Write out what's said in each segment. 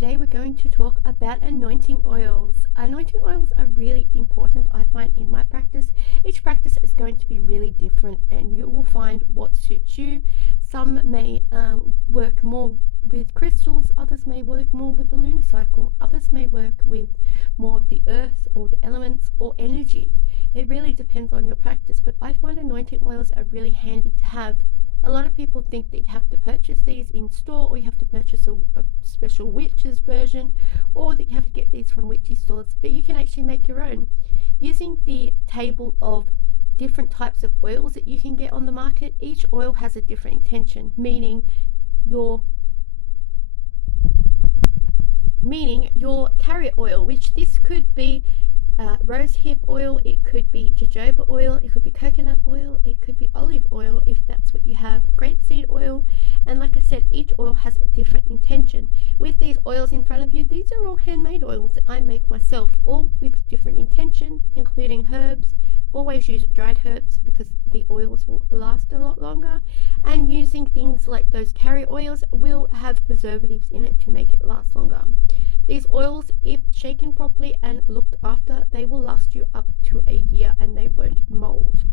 today we're going to talk about anointing oils. Anointing oils are really important, I find, in my practice. Each practice is going to be really different and you will find what suits you. Some may work more with crystals, others may work more with the lunar cycle, others may work with more of the earth or the elements or energy. It really depends on your practice, but I find anointing oils are really handy to have. A lot of people think that you have to purchase these in store, or you have to purchase a special witch's version, or that you have to get these from witchy stores, but you can actually make your own. Using the table of different types of oils that you can get on the market, each oil has a different intention, meaning your carrier oil, which this could be rosehip oil, it could be jojoba oil, it could be coconut oil, it could be olive oil if that's what you have, grapeseed oil, and like I said, each oil has a different intention. With these oils in front of you, these are all handmade oils that I make myself, all with different intention, including herbs. Always use dried herbs because the oils will last a lot longer, and using things like those carrier oils will have preservatives in it to make it last longer. These oils, if shaken properly and looked after, they will last you up to a year and they won't mold.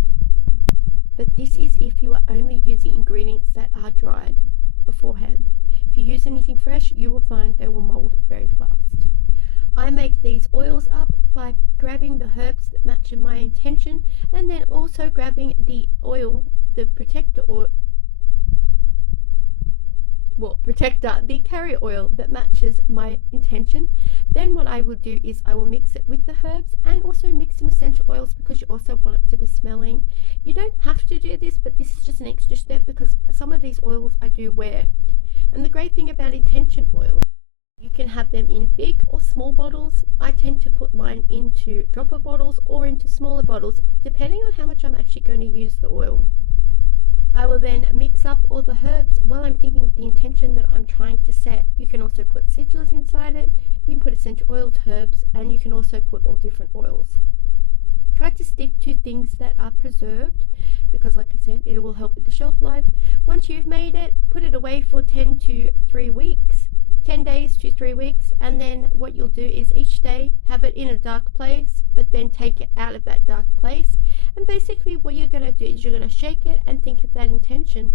But this is if you are only using ingredients that are dried beforehand. If you use anything fresh, you will find they will mold very fast. I make these oils up by grabbing the herbs that match my intention, and then also grabbing the oil, the the carrier oil that matches my intention. Then what I will do is I will mix it with the herbs and also mix some essential oils because you also want it to be smelling. You don't have to do this, but this is just an extra step because some of these oils I do wear. And the great thing about intention oil, you can have them in big or small bottles. I tend to put mine into dropper bottles or into smaller bottles, depending on how much I'm actually going to use the oil. I will then mix up all the herbs while I'm thinking of the intention that I'm trying to set. You can also put sigils inside it, you can put essential oils, herbs, and you can also put all different oils. Try to stick to things that are preserved because, like I said, it will help with the shelf life. Once you've made it, put it away for 10 to 3 weeks. 10 days to 3 weeks, and then what you'll do is each day have it in a dark place, but then take it out of that dark place, and basically what you're going to do is you're going to shake it and think of that intention.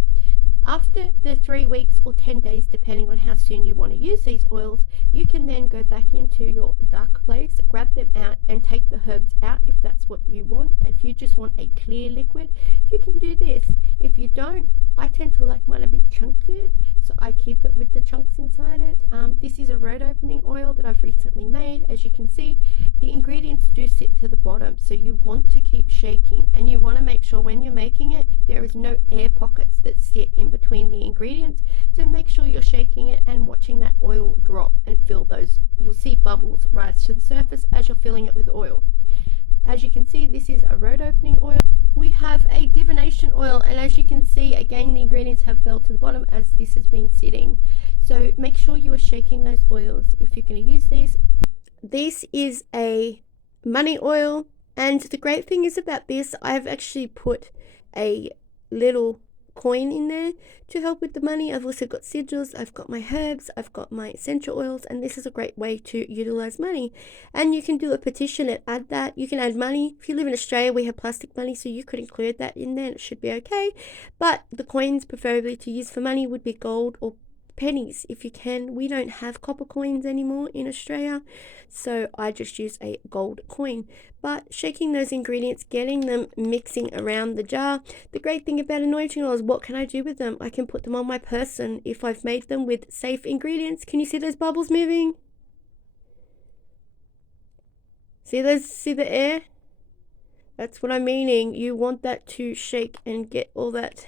After the 3 weeks or 10 days, depending on how soon you want to use these oils, you can then go back into your dark place, grab them out and take the herbs out if that's what you want. If you just want a clear liquid, you can do this. If you don't, I tend to like mine a bit chunkier, so I keep it with the chunks inside it. This is a road opening oil that I've recently made. As you can see, the ingredients do sit to the bottom, so you want to keep shaking and you want to make sure when you're making it there is no air pockets that sit in between the ingredients. So make sure you're shaking it and watching that oil drop and fill those. You'll see bubbles rise to the surface as you're filling it with oil. As you can see, this is a road opening oil. We have a divination oil, and as you can see, again, the ingredients have fell to the bottom as this has been sitting. So make sure you are shaking those oils if you're going to use these. This is a money oil, and the great thing is about this, I've actually put a little coin in there to help with the money. I've also got sigils, I've got my herbs, I've got my essential oils, and this is a great way to utilize money. And you can do a petition and add that. You can add money. If you live in Australia, we have plastic money, so you could include that in there and it should be okay. But the coins preferably to use for money would be gold or pennies if you can. We don't have copper coins anymore in Australia, so I just use a gold coin. But shaking those ingredients, getting them mixing around the jar. The great thing about anointing oils, what can I do with them? I can put them on my person if I've made them with safe ingredients. Can you see those bubbles moving? See the air? That's what I'm meaning. You want that to shake and get all that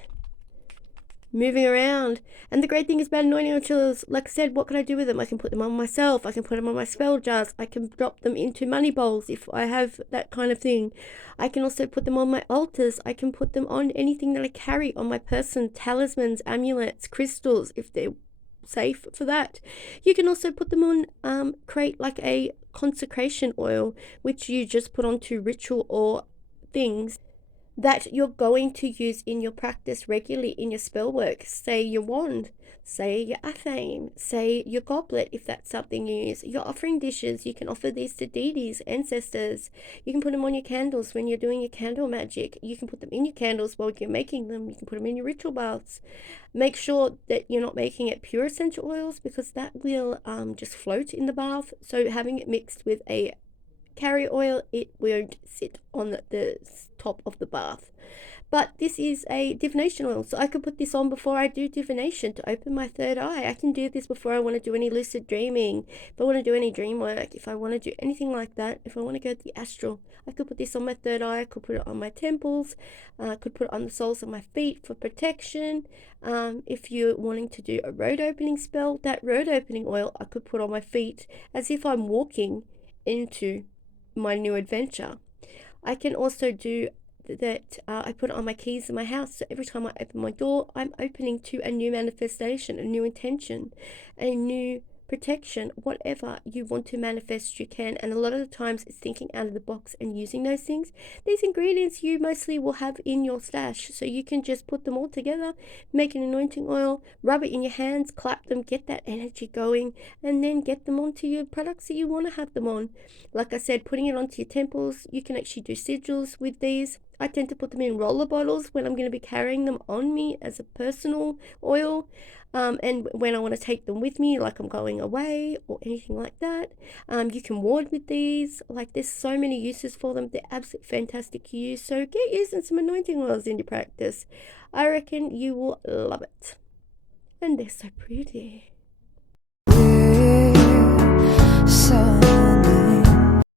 moving around. And the great thing is about anointing oils, like I said, what can I do with them? I can put them on myself, I can put them on my spell jars, I can drop them into money bowls if I have that kind of thing. I can also put them on my altars, I can put them on anything that I carry on my person, talismans, amulets, crystals, if they're safe for that. You can also put them on, create like a consecration oil, which you just put onto ritual or things. that you're going to use in your practice regularly in your spell work. Say your wand, say your athame, say your goblet, if that's something you use. Your offering dishes, you can offer these to deities, ancestors. You can put them on your candles when you're doing your candle magic. You can put them in your candles while you're making them. You can put them in your ritual baths. Make sure that you're not making it pure essential oils, because that will just float in the bath. So having it mixed with a carrier oil, it won't sit on the top of the bath. But this is a divination oil, so I could put this on before I do divination to open my third eye. I can do this before I want to do any lucid dreaming, if I want to do any dream work, if I want to do anything like that, if I want to go to the astral. I could put this on my third eye, I could put it on my temples, I could put it on the soles of my feet for protection. If you're wanting to do a road opening spell, that road opening oil I could put on my feet as if I'm walking into my new adventure. I can also do that. I put it on my keys in my house, so every time I open my door, I'm opening to a new manifestation, a new intention, a new protection. Whatever you want to manifest, you can. And a lot of the times it's thinking out of the box and using those things. These ingredients you mostly will have in your stash, so you can just put them all together, make an anointing oil, rub it in your hands, clap them, get that energy going, and then get them onto your products that you want to have them on. Like I said, putting it onto your temples, you can actually do sigils with these. I tend to put them in roller bottles when I'm going to be carrying them on me as a personal oil, and when I want to take them with me, like I'm going away or anything like that. You can ward with these. Like, there's so many uses for them. They're absolutely fantastic to use. So get using some anointing oils in your practice. I reckon you will love it. And they're so pretty.